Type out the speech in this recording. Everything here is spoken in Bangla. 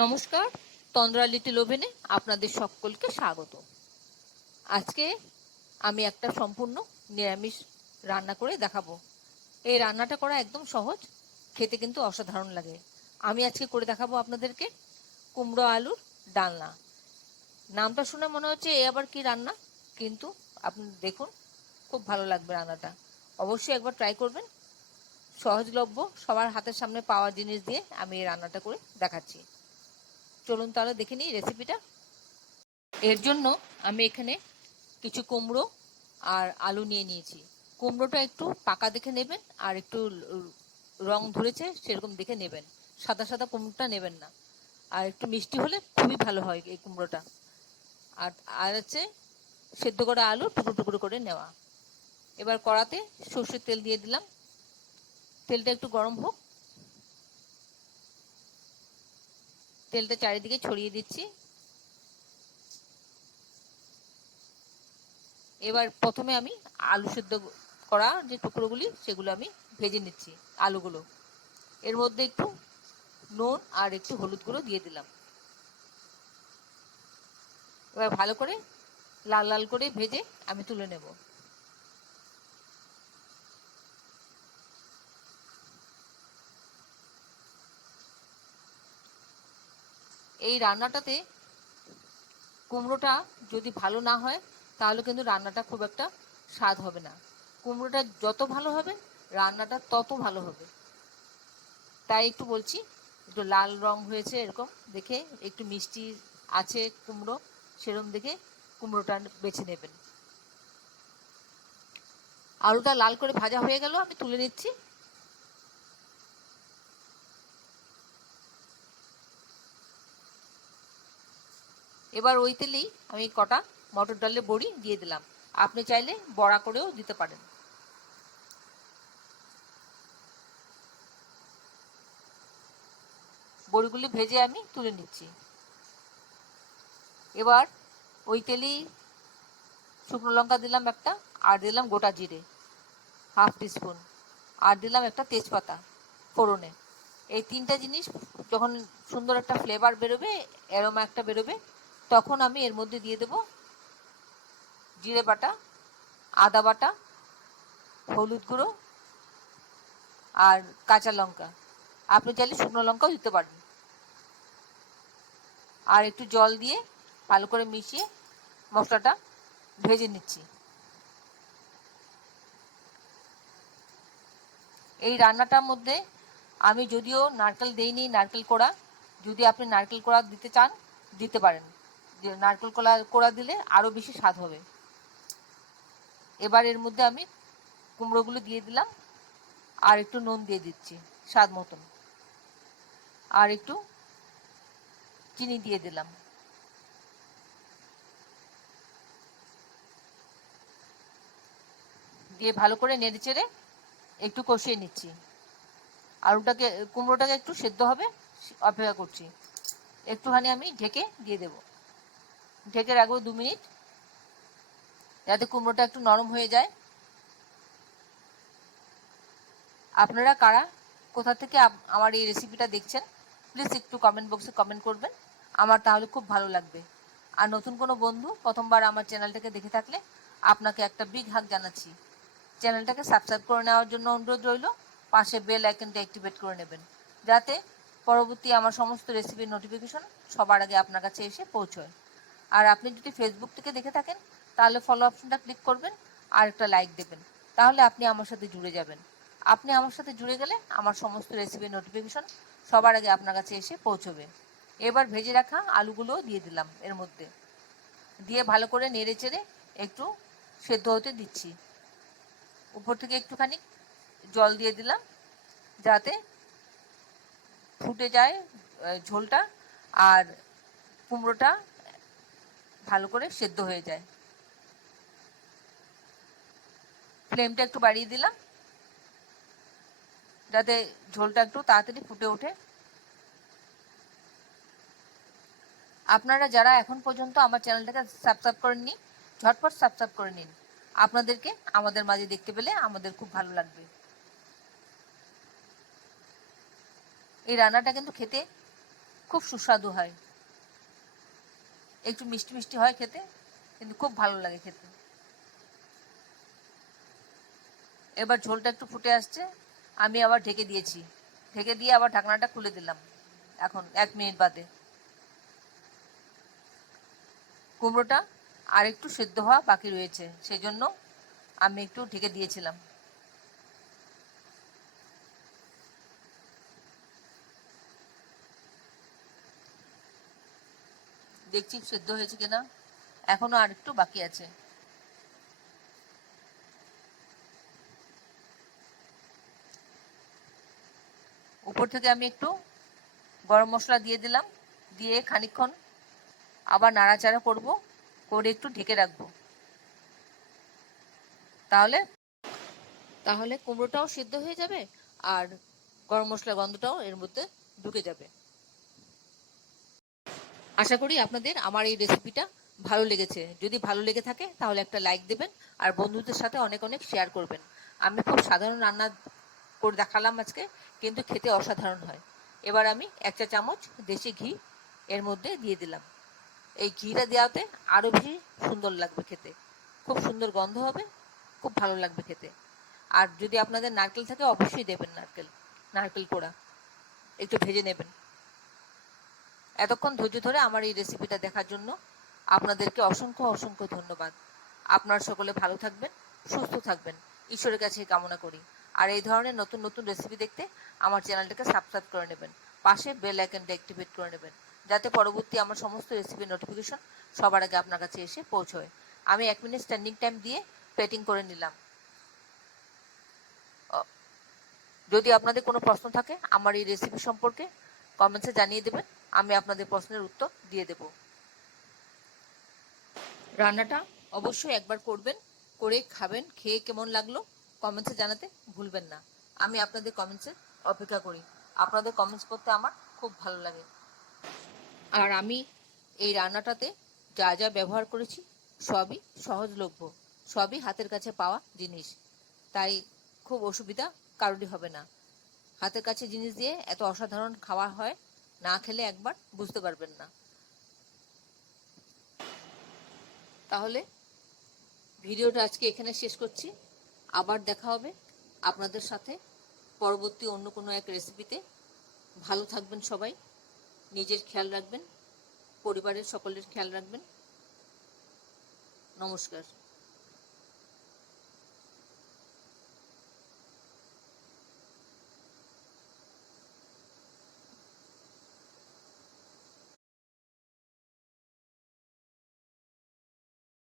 নমস্কার, তন্দ্রা লিটল ওভেনে আপনাদের সকলকে স্বাগত। আজকে আমি একটা সম্পূর্ণ নিরামিষ রান্না করে দেখাবো। এই রান্নাটা করা একদম সহজ, খেতে কিন্তু অসাধারণ লাগে। আমি আজকে করে দেখাবো আপনাদেরকে কুমড়ো আলুর ডালনা। নামটা শুনে মনে হচ্ছে এ আবার কি রান্না, কিন্তু আপনি দেখুন, খুব ভালো লাগবে রান্নাটা। অবশ্যই একবার ট্রাই করবেন। সহজলভ্য, সবার হাতের সামনে পাওয়া জিনিস দিয়ে আমি এই রান্নাটা করে দেখাচ্ছি। চলুন তাহলে দেখে নিই রেসিপিটা। এর জন্য আমি এখানে কিছু কুমড়ো আর আলু নিয়ে নিয়েছি। কুমড়োটা একটু পাকা দেখে নেবেন, আর একটু রং ধরেছে সেরকম দেখে নেবেন। সাদা সাদা কুমড়োটা নেবেন না, আর একটু মিষ্টি হলে খুবই ভালো হয় এই কুমড়োটা। আর আর হচ্ছে সেদ্ধ করা আলু টুকরো টুকরো করে নেওয়া। এবার কড়াতে সর্ষের তেল দিয়ে দিলাম। তেলটা একটু গরম হোক, তেলটা চারিদিকে ছড়িয়ে দিচ্ছি। এবার প্রথমে আমি আলু সেদ্ধ করা যে টুকরোগুলি সেগুলো আমি ভেজে নিচ্ছি। আলুগুলো এর মধ্যে একটু নুন আর একটু হলুদ গুঁড়ো দিয়ে দিলাম। এবার ভালো করে লাল লাল করে ভেজে আমি তুলে নেব। এই রান্নাটাতে কুমড়োটা যদি ভালো না হয় তাহলে কিন্তু রান্নাটা খুব একটা স্বাদ হবে না। কুমড়োটা যত ভালো হবে রান্নাটা তত ভালো হবে। তাই একটু বলছি, একটু লাল রং হয়েছে এরকম দেখে, একটু মিষ্টি আছে কুমড়ো সেরকম দেখে কুমড়োটা বেছে নেবেন। আলুটা লাল করে ভাজা হয়ে গেল, আমি তুলে নিচ্ছি। এবার ওই তেলেই আমি কটা মটর ডালের বড়ি দিয়ে দিলাম। আপনি চাইলে বড়া করেও দিতে পারেন। বড়িগুলি ভেজে আমি তুলে নিচ্ছি। এবার ওই তেলেই শুকনো লঙ্কা দিলাম একটা, আর দিলাম গোটা জিরে হাফ টিস্পুন, আর দিলাম একটা তেজপাতা ফোড়নে। এই তিনটা জিনিস যখন সুন্দর একটা ফ্লেভার বেরোবে, অ্যারোমা একটা বেরোবে, তখন আমি এর মধ্যে দিয়ে দেব জিরে বাটা, আদা বাটা, হলুদ গুঁড়ো আর কাঁচা লঙ্কা। আপনি চাইলে শুকনো লঙ্কাও দিতে পারেন। আর একটু জল দিয়ে ভালো করে মিশিয়ে মশলাটা ভেজে নিচ্ছি। এই রান্নাটার মধ্যে আমি যদিও নারকেল দেইনি, নারকেল কোড়া, যদি আপনি নারকেল কোড়া দিতে চান দিতে পারেন। যে নারকেল কোড়া দিলে আরও বেশি স্বাদ হবে। এবার এর মধ্যে আমি কুমড়োগুলো দিয়ে দিলাম, আর একটু নুন দিয়ে দিচ্ছি স্বাদ মতন, আর একটু চিনি দিয়ে দিলাম। দিয়ে ভালো করে নেড়ে চেড়ে একটু কষিয়ে নিচ্ছি। কুমড়োটাকে একটু সেদ্ধ হবে, অপেক্ষা করছি। একটুখানি আমি ঢেকে দিয়ে দেব, ঢেকে রাখবো 2 মিনিট, যাতে কুমড়োটা একটু নরম হয়ে যায়। আপনারা কারা কোথা থেকে আমার এই রেসিপিটা দেখছেন প্লিজ একটু কমেন্ট বক্সে কমেন্ট করবেন, আমার তাহলে খুব ভালো লাগবে। আর নতুন কোনো বন্ধু প্রথমবার আমার চ্যানেলটাকে দেখে থাকলে আপনাকে একটা বিগ হাগ জানাচ্ছি। চ্যানেলটাকে সাবস্ক্রাইব করে নেওয়ার জন্য অনুরোধ রইল। পাশে বেল আইকনটা অ্যাক্টিভেট করে নেবেন, যাতে পরবর্তী আমার সমস্ত রেসিপির নোটিফিকেশন সবার আগে আপনার কাছে এসে পৌঁছয়। আর আপনি যদি ফেসবুক থেকে দেখে থাকেন তাহলে ফলো অপশনটা ক্লিক করবেন আর একটা লাইক দেবেন, তাহলে আপনি আমার সাথে জুড়ে যাবেন। আপনি আমার সাথে জুড়ে গেলে আমার সমস্ত রেসিপির নোটিফিকেশন সবার আগে আপনার কাছে এসে পৌঁছবে। এবার ভেজে রাখা আলুগুলোও দিয়ে দিলাম এর মধ্যে, দিয়ে ভালো করে নেড়ে চেড়ে একটু সেদ্ধ হতে দিচ্ছি। উপর থেকে একটুখানি জল দিয়ে দিলাম, যাতে ফুটে যায় ঝোলটা, আর কুমড়োটা ভালো করে সেদ্ধ হয়ে যায়। ফ্লেমটা একটু বাড়িয়ে দিলাম, যাতে ঝোলটা একটু তাড়াতাড়ি ফুটে ওঠে। আপনারা যারা এখন পর্যন্ত আমার চ্যানেলটাকে সাবস্ক্রাইব করেননি, ঝটপট সাবস্ক্রাইব করে নিন। আপনাদেরকে আমাদের মাঝে দেখতে পেলে আমাদের খুব ভালো লাগবে। এই রান্নাটা কিন্তু খেতে খুব সুস্বাদু হয়, একটু মিষ্টি মিষ্টি হয় খেতে, কিন্তু খুব ভালো লাগে খেতে। এবার ঝোলটা একটু ফুটে আসছে, আমি আবার ঢেকে দিয়েছি, ঢেকে দিয়ে আবার ঢাকনাটা খুলে দিলাম। এখন 1 মিনিট বাদে কুমড়োটা আর একটু সেদ্ধ হওয়া বাকি রয়েছে, সেজন্য আমি একটু ঢেকে দিয়েছিলাম। দেখছি সেদ্ধ হয়েছে কিনা, এখনো আর একটু বাকি আছে। উপর থেকে আমি একটু গরম মশলা দিয়ে দিলাম, দিয়ে খানিকক্ষণ আবার নাড়াচাড়া করব, করে একটু ঢেকে রাখবো। তাহলে তাহলে কুমড়োটাও সিদ্ধ হয়ে যাবে আর গরম মশলার গন্ধটাও এর মধ্যে ঢুকে যাবে। আশা করি আপনাদের আমার এই রেসিপিটা ভালো লেগেছে। যদি ভালো লেগে থাকে তাহলে একটা লাইক দেবেন আর বন্ধুদের সাথে অনেক অনেক শেয়ার করবেন। আমি খুব সাধারণ রান্না করে দেখালাম আজকে, কিন্তু খেতে অসাধারণ হয়। এবার আমি 1 চা চামচ দেশি ঘি এর মধ্যে দিয়ে দিলাম। এই ঘিটা দেওয়াতে আরো বেশি সুন্দর লাগবে খেতে, খুব সুন্দর গন্ধ হবে, খুব ভালো লাগবে খেতে। আর যদি আপনাদের নারকেল থাকে অবশ্যই দেবেন, নারকেল কোড়া একটু ভেজে নেবেন। এতক্ষণ ধৈর্য ধরে আমার এই রেসিপিটা দেখার জন্য আপনাদেরকে অসংখ্য অসংখ্য ধন্যবাদ। আপনারা সকলে ভালো থাকবেন, সুস্থ থাকবেন, ঈশ্বরের কাছে কামনা করি। আর এই ধরনের নতুন নতুন রেসিপি দেখতে আমার চ্যানেলটাকে সাবস্ক্রাইব করে নেবেন, পাশে বেল আইকনটা অ্যাক্টিভেট করে নেবেন, যাতে পরবর্তী আমার সমস্ত রেসিপির নোটিফিকেশন সবার আগে আপনার কাছে এসে পৌঁছয়। আমি 1 মিনিট স্ট্যান্ডিং টাইম দিয়ে প্লেটিং করে নিলাম। যদি আপনাদের কোনো প্রশ্ন থাকে আমার এই রেসিপি সম্পর্কে কমেন্টসে জানিয়ে দেবেন, আমি আপনাদের প্রশ্নের উত্তর দিয়ে দেব। রান্নাটা অবশ্যই একবার করবেন, করে খাবেন, খেয়ে কেমন লাগলো কমেন্টসে জানাতে ভুলবেন না। আমি আপনাদের কমেন্টসে অপেক্ষা করি, আপনাদের কমেন্টস করতে আমার খুব ভালো লাগে। আর আমি এই রান্নাটাতে যা যা ব্যবহার করেছি সবই সহজলভ্য, সবই হাতের কাছে পাওয়া জিনিস, তাই খুব অসুবিধা কারোরই হবে না। হাতের কাছে জিনিস দিয়ে এত অসাধারণ খাওয়া হয়, না খেলে একবার বুঝতে পারবেন না। তাহলে ভিডিওটা আজকে এখানে শেষ করছি, আবার দেখা হবে আপনাদের সাথে পরবর্তী অন্য কোনো এক রেসিপিতে। ভালো থাকবেন সবাই, নিজের খেয়াল রাখবেন, পরিবারের সকলের খেয়াল রাখবেন। নমস্কার।